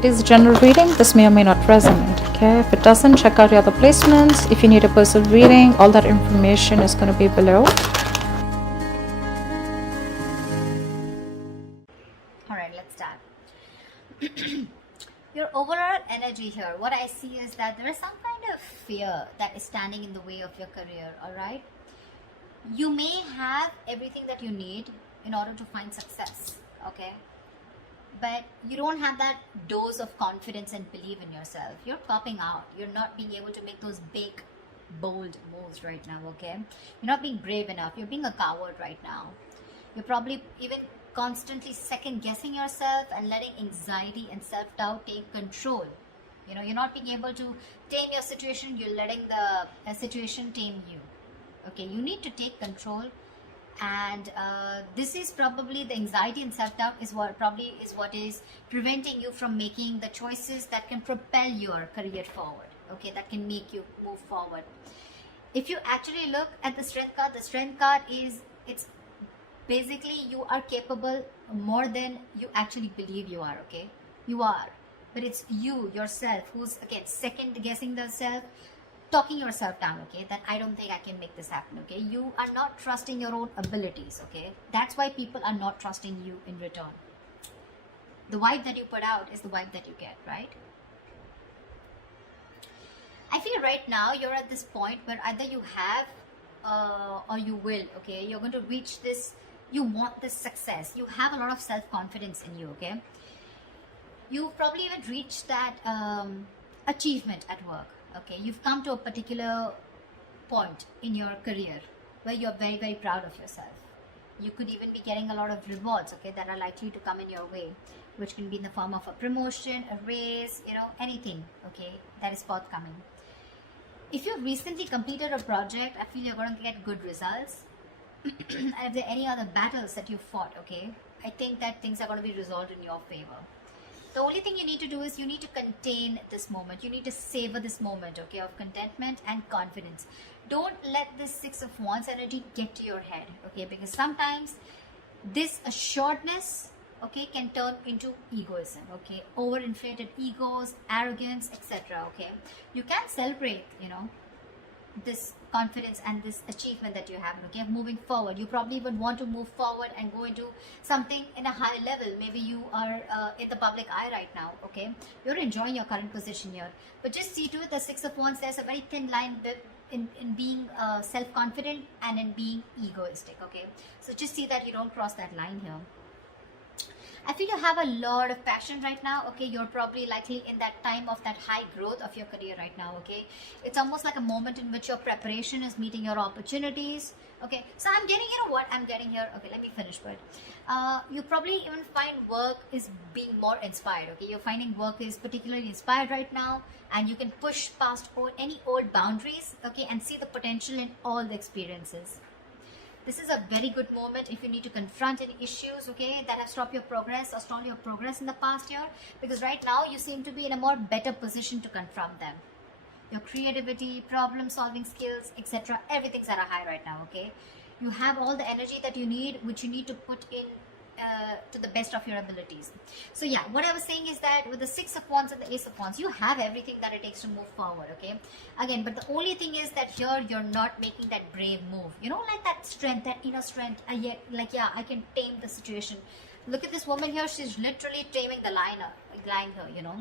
It is a general reading. This may or may not resonate. Okay, if it doesn't, check out your other placements. If you need a personal reading, all that information is going to be below. Alright, let's start. Your overall energy here, what I see is that there is some kind of fear that is standing in the way of your career. Alright, you may have everything that you need in order to find success, okay, but you don't have that dose of confidence and belief in yourself. You're popping out. You're not being able to make those big, bold moves right now, okay? You're not being brave enough. You're being a coward right now. You're probably even constantly second guessing yourself and letting anxiety and self-doubt take control. You know, you're not being able to tame your situation. You're letting the situation tame you. Okay, you need to take control. And this is probably the anxiety and self-doubt is what is preventing you from making the choices that can propel your career forward, okay, that can make you move forward. If you actually look at the strength card is, it's basically you are capable more than you actually believe you are, okay? You are, but it's you yourself who's again second guessing the self, talking yourself down, okay, that I don't think I can make this happen, okay? You are not trusting your own abilities, okay? That's why people are not trusting you in return. The vibe that you put out is the vibe that you get, right? I feel right now you're at this point where either you have or you will, okay? You're going to reach this, you want this success. You have a lot of self-confidence in you, okay? You've probably even reached that achievement at work. Okay, you've come to a particular point in your career where you're very, very proud of yourself. You could even be getting a lot of rewards, okay, that are likely to come in your way, which can be in the form of a promotion, a raise, you know, anything, okay, that is forthcoming. If you've recently completed a project, I feel you're going to get good results. And if there are any other battles that you fought, okay, I think that things are going to be resolved in your favor. The only thing you need to do is you need to contain this moment. You need to savor this moment, okay, of contentment and confidence. Don't let this Six of Wands energy get to your head, okay, because sometimes this assuredness, okay, can turn into egoism, okay, overinflated egos, arrogance, etc., okay. You can celebrate, you know, this confidence and this achievement that you have, okay, moving forward. You probably would want to move forward and go into something in a high level. Maybe you are in the public eye right now, okay, you're enjoying your current position here, but just see to it, the Six of Wands, there's a very thin line in being self-confident and in being egoistic, okay, so just see that you don't cross that line here. I feel you have a lot of passion right now, okay. You're probably likely in that time of that high growth of your career right now, okay. It's almost like a moment in which your preparation is meeting your opportunities, okay. So I'm getting, you know what I'm getting here, okay, let me finish, but you probably even find work is being more inspired, okay. You're finding work is particularly inspired right now, and you can push past any old boundaries, okay, and see the potential in all the experiences. This is a very good moment if you need to confront any issues, okay, that have stopped your progress or stalled your progress in the past year, because right now you seem to be in a more better position to confront them. Your creativity, problem solving skills, etc., everything's at a high right now, okay. You have all the energy that you need, which you need to put in to the best of your abilities. So yeah, what I was saying is that with the Six of Wands and the Ace of Wands, you have everything that it takes to move forward, okay. Again, but the only thing is that here you're not making that brave move, you know, like that strength, that inner strength, like, yeah, I can tame the situation. Look at this woman here, she's literally taming the line here, you know.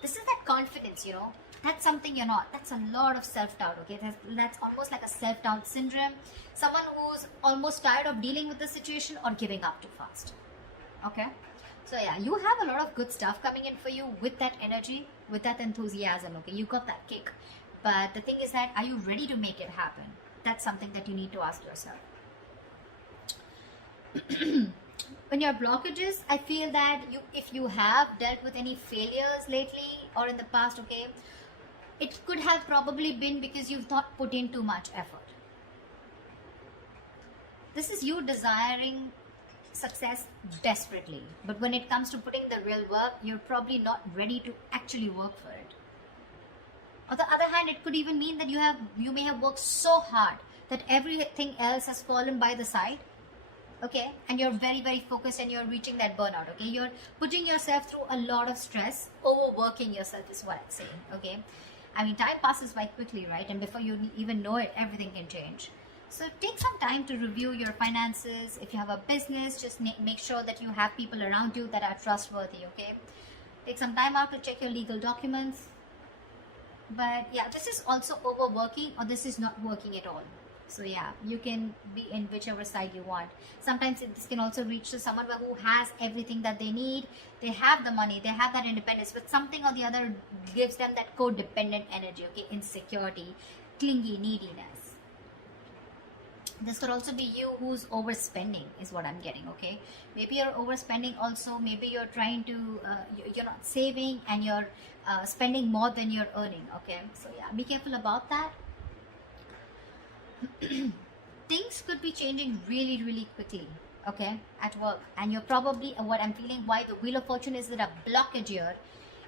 This is that confidence, you know. That's something you're not. That's a lot of self-doubt, okay. That's almost like a self-doubt syndrome. Someone who's almost tired of dealing with the situation or giving up too fast, okay. So yeah, you have a lot of good stuff coming in for you with that energy, with that enthusiasm, okay. You got that kick, but the thing is that, are you ready to make it happen? That's something that you need to ask yourself. When your blockages, I feel that if you have dealt with any failures lately or in the past, okay, it could have probably been because you've not put in too much effort. This is you desiring success desperately, but when it comes to putting the real work, you're probably not ready to actually work for it. On the other hand, it could even mean that you may have worked so hard that everything else has fallen by the side, okay, and you're very, very focused and you're reaching that burnout, okay? You're putting yourself through a lot of stress, overworking yourself is what I'm saying, okay? I mean, time passes by quickly, right? And before you even know it, everything can change. So take some time to review your finances. If you have a business, just make sure that you have people around you that are trustworthy, okay? Take some time out to check your legal documents. But yeah, this is also overworking, or this is not working at all. So yeah, you can be in whichever side you want. Sometimes this can also reach to someone who has everything that they need. They have the money, they have that independence, but something or the other gives them that codependent energy, okay? Insecurity, clingy, neediness. This could also be you who's overspending is what I'm getting, okay? Maybe you're overspending also. Maybe you're trying to, you're not saving and you're spending more than you're earning, okay? So yeah, be careful about that. Things could be changing really, really quickly, okay, at work. And you're probably, what I'm feeling, why the Wheel of Fortune is at a blockage here,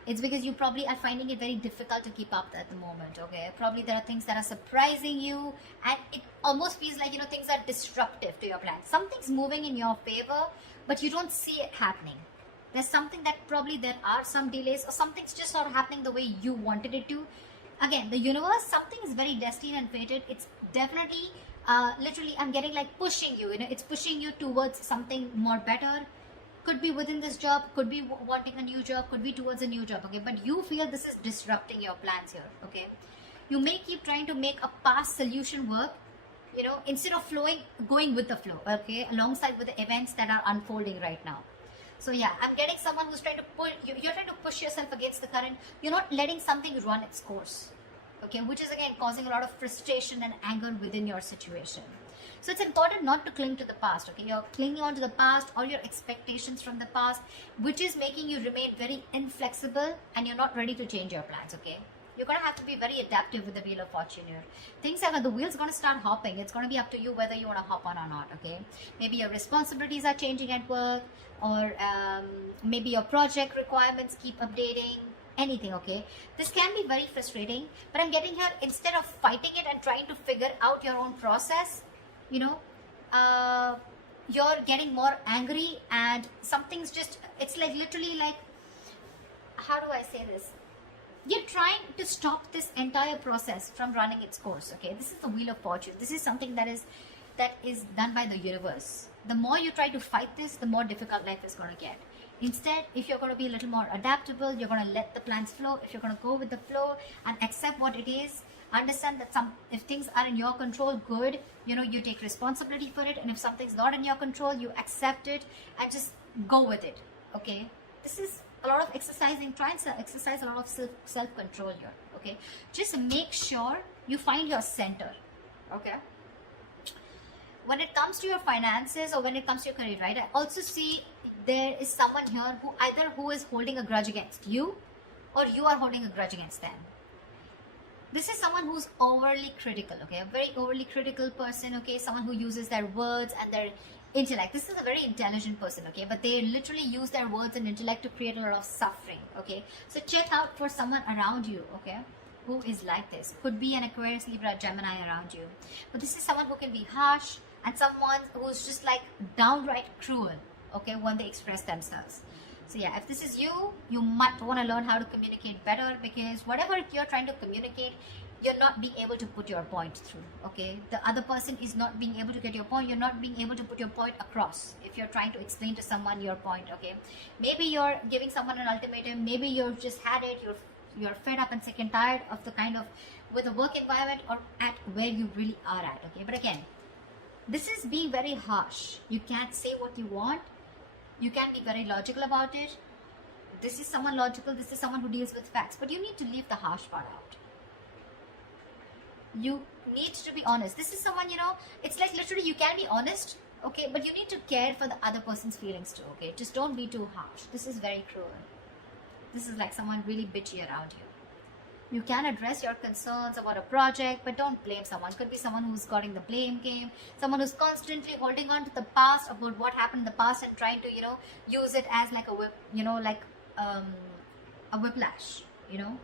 it's because you probably are finding it very difficult to keep up at the moment, okay? Probably there are things that are surprising you, and it almost feels like, you know, things are disruptive to your plan. Something's moving in your favor, but you don't see it happening. There's something that probably there are some delays, or something's just not happening the way you wanted it to. Again, the universe, something is very destined and fated. It's definitely, literally, I'm getting like pushing you, you know, it's pushing you towards something more better. Could be within this job, could be wanting a new job, could be towards a new job, okay? But you feel this is disrupting your plans here, okay? You may keep trying to make a past solution work, you know, instead of going with the flow, okay? Alongside with the events that are unfolding right now. So yeah, I'm getting someone who's trying to pull, you're trying to push yourself against the current. You're not letting something run its course, okay? Which is again causing a lot of frustration and anger within your situation. So it's important not to cling to the past, okay? You're clinging on to the past or your expectations from the past, which is making you remain very inflexible and you're not ready to change your plans, okay? You're going to have to be very adaptive with the Wheel of Fortune here. Things are, the wheel's going to start hopping. It's going to be up to you whether you want to hop on or not, okay? Maybe your responsibilities are changing at work, or maybe your project requirements keep updating, anything, okay? This can be very frustrating, but I'm getting here, instead of fighting it and trying to figure out your own process, you know, you're getting more angry, and something's just, it's like literally like, how do I say this? You're trying to stop this entire process from running its course, okay? This is the Wheel of Fortune. This is something that is done by the universe. The more you try to fight this, the more difficult life is going to get. Instead, if you're going to be a little more adaptable, you're going to let the plans flow. If you're going to go with the flow and accept what it is, understand that if things are in your control, good, you know, you take responsibility for it. And if something's not in your control, you accept it and just go with it, okay? This is a lot of exercising, trying to exercise a lot of self-control here, okay? Just make sure you find your center, okay? When it comes to your finances or when it comes to your career, right, I also see there is someone here who is holding a grudge against you, or you are holding a grudge against them. This is someone who's overly critical, okay? A very overly critical person, okay? Someone who uses their words and their intellect. This is a very intelligent person, okay? But they literally use their words and intellect to create a lot of suffering, okay? So check out for someone around you, okay, who is like this. Could be an Aquarius, Libra, Gemini around you. But this is someone who can be harsh, and someone who's just like downright cruel, okay, when they express themselves. So yeah, if this is you, you might want to learn how to communicate better, because whatever you're trying to communicate, you're not being able to put your point through, okay? The other person is not being able to get your point. You're not being able to put your point across if you're trying to explain to someone your point, okay? Maybe you're giving someone an ultimatum. Maybe you've just had it. You're fed up and sick and tired of the kind of, with the work environment or at where you really are at, okay? But again, this is being very harsh. You can't say what you want. You can be very logical about it. This is someone logical. This is someone who deals with facts. But you need to leave the harsh part out. You need to be honest. This is someone, you know, it's like literally you can be honest, okay, but you need to care for the other person's feelings too, okay? Just don't be too harsh. This is very cruel. This is like someone really bitchy around you. You can address your concerns about a project, but don't blame someone. Could be someone who's got in the blame game, someone who's constantly holding on to the past, about what happened in the past, and trying to, you know, use it as like a whip, you know, like a whiplash, you know.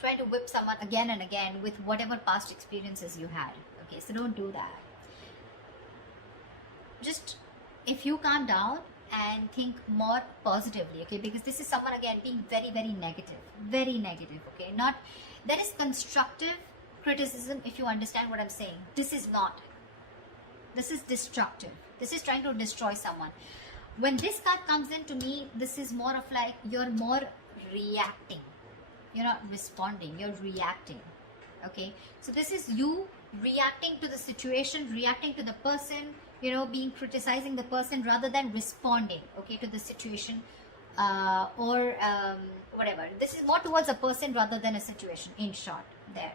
Trying to whip someone again and again with whatever past experiences you had, okay? So don't do that. Just, if you calm down and think more positively, okay, because this is someone again being very, very negative, okay? Not, there is constructive criticism, if you understand what I'm saying. This is not, this is destructive, this is trying to destroy someone. When this card comes in, to me, this is more of like, you're more reacting, you're not responding, you're reacting, okay? So this is you reacting to the situation, reacting to the person, you know, being criticizing the person rather than responding, okay, to the situation, or whatever. This is more towards a person rather than a situation, in short, there.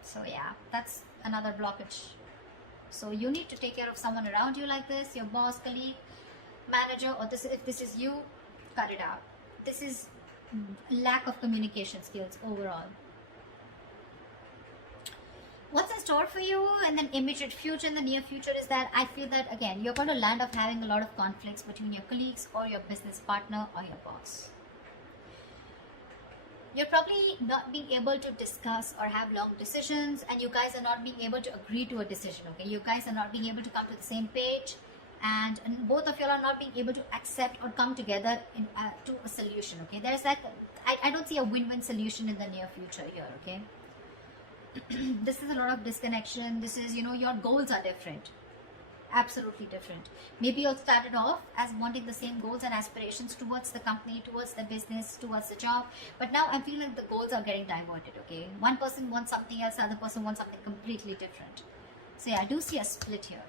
So yeah, that's another blockage. So you need to take care of someone around you like this, your boss, colleague, manager, or this, if this is you, cut it out. This is lack of communication skills overall. What's in store for you in the immediate future, in the near future, is that I feel that again you're going to land up having a lot of conflicts between your colleagues or your business partner or your boss. You're probably not being able to discuss or have long decisions, and you guys are not being able to agree to a decision, okay? You guys are not being able to come to the same page, and both of you are not being able to accept or come together in, to a solution, okay? There's like, I don't see a win-win solution in the near future here, okay? This is a lot of disconnection. This is, you know, your goals are different, absolutely different. Maybe you all started off as wanting the same goals and aspirations towards the company, towards the business, towards the job, but now I'm feeling the goals are getting diverted, okay? One person wants something else, the other person wants something completely different. So yeah, I do see a split here.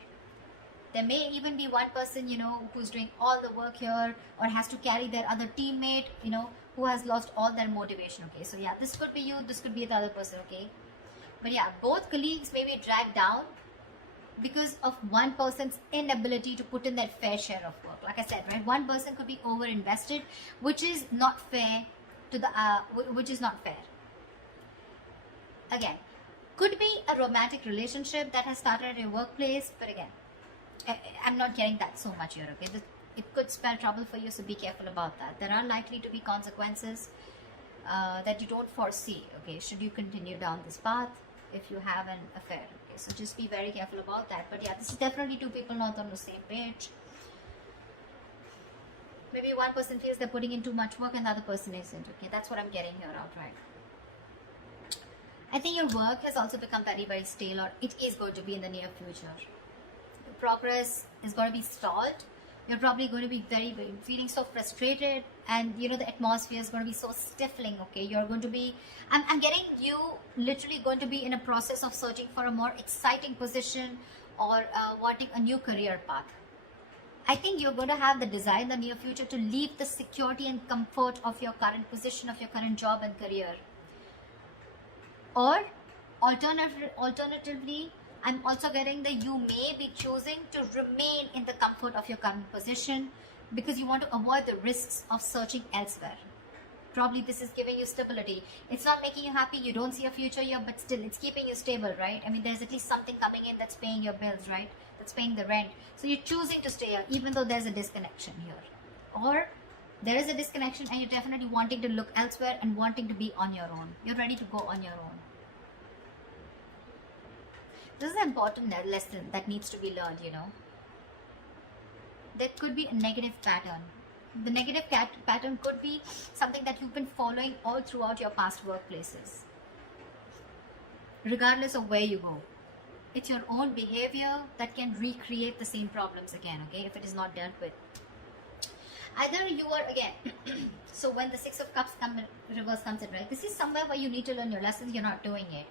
There may even be one person, you know, who's doing all the work here, or has to carry their other teammate, you know, who has lost all their motivation, okay? So yeah, this could be you, this could be the other person, okay? But yeah, both colleagues may be dragged down because of one person's inability to put in their fair share of work. Like I said, right, one person could be over invested, which is not fair to the which is not fair. Again, could be a romantic relationship that has started at your workplace, but again, I'm not getting that so much here, okay? It could spell trouble for you, so be careful about that. There are likely to be consequences that you don't foresee, okay, should you continue down this path if you have an affair, okay? So just be very careful about that. But yeah, this is definitely two people not on the same page. Maybe one person feels they're putting in too much work and the other person isn't, okay? That's what I'm getting here outright. I think your work has also become very, very stale, or it is going to be in the near future. Your progress is going to be stalled. You're probably going to be very feeling so frustrated, and you know the atmosphere is going to be so stifling, okay? You're going to be, I'm getting you literally going to be in a process of searching for a more exciting position, or wanting a new career path. I think you're going to have the desire in the near future to leave the security and comfort of your current position, of your current job and career. Or alternatively, I'm also getting that you may be choosing to remain in the comfort of your current position because you want to avoid the risks of searching elsewhere. Probably this is giving you stability. It's not making you happy, you don't see a future here, but still it's keeping you stable, right? I mean, there's at least something coming in that's paying your bills, right? That's paying the rent. So you're choosing to stay here even though there's a disconnection here. Or there is a disconnection and you're definitely wanting to look elsewhere and wanting to be on your own. You're ready to go on your own. This is an important lesson that needs to be learned, you know. There could be a negative pattern. The negative pattern could be something that you've been following all throughout your past workplaces. Regardless of where you go. It's your own behavior that can recreate the same problems again, okay, if it is not dealt with. Either you are, again, so when the Six of Cups reverse comes in, right, this is somewhere where you need to learn your lessons, you're not doing it.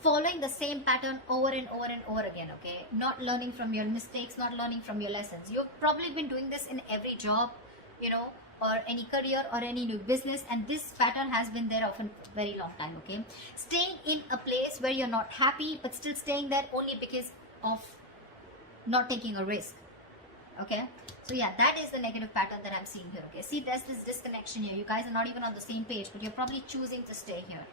Following the same pattern over and over and over again, okay? Not learning from your mistakes, not learning from your lessons. You've probably been doing this in every job, you know, or any career or any new business, and this pattern has been there often for a very long time, okay? Staying in a place where you're not happy, but still staying there only because of not taking a risk, okay? So yeah, that is the negative pattern that I'm seeing here, okay? See, there's this disconnection here. You guys are not even on the same page, but you're probably choosing to stay here.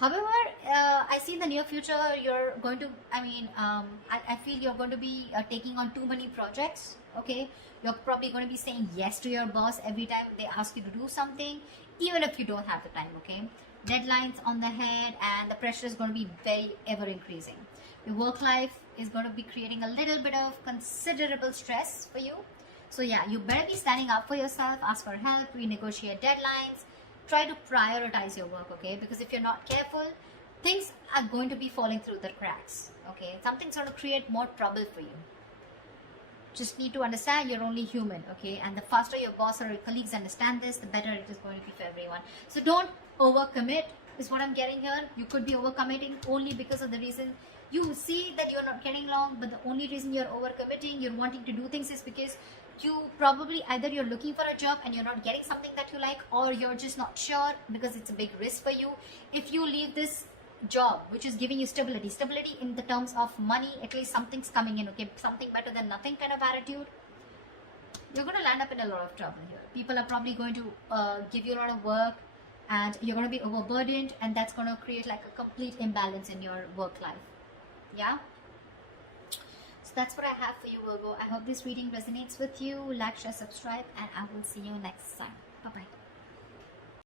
However, I see in the near future, you're going to, I feel you're going to be taking on too many projects, okay? You're probably going to be saying yes to your boss every time they ask you to do something, even if you don't have the time, okay? deadlines on the head, and the pressure is going to be very ever increasing. Your work life is going to be creating a little bit of considerable stress for you. So yeah, you better be standing up for yourself, ask for help, renegotiate deadlines, try to prioritize your work, okay? Because if you're not careful, things are going to be falling through the cracks, okay? Something's going to create more trouble for you. Just need to understand you're only human, okay? And the faster your boss or your colleagues understand this, the better it is going to be for everyone. So don't overcommit is what I'm getting here. You could be overcommitting only because of the reason you see that you're not getting along, but the only reason you're overcommitting, you're wanting to do things, is because you probably either you're looking for a job and you're not getting something that you like, or you're just not sure because it's a big risk for you. If you leave this job which is giving you stability in the terms of money, at least something's coming in, okay, something better than nothing kind of attitude, you're going to land up in a lot of trouble here. People are probably going to give you a lot of work, and you're going to be overburdened, and that's going to create like a complete imbalance in your work life. Yeah, so that's what I have for you, Virgo. I hope this reading resonates with you. Like, share, subscribe, and I will see you next time. Bye bye.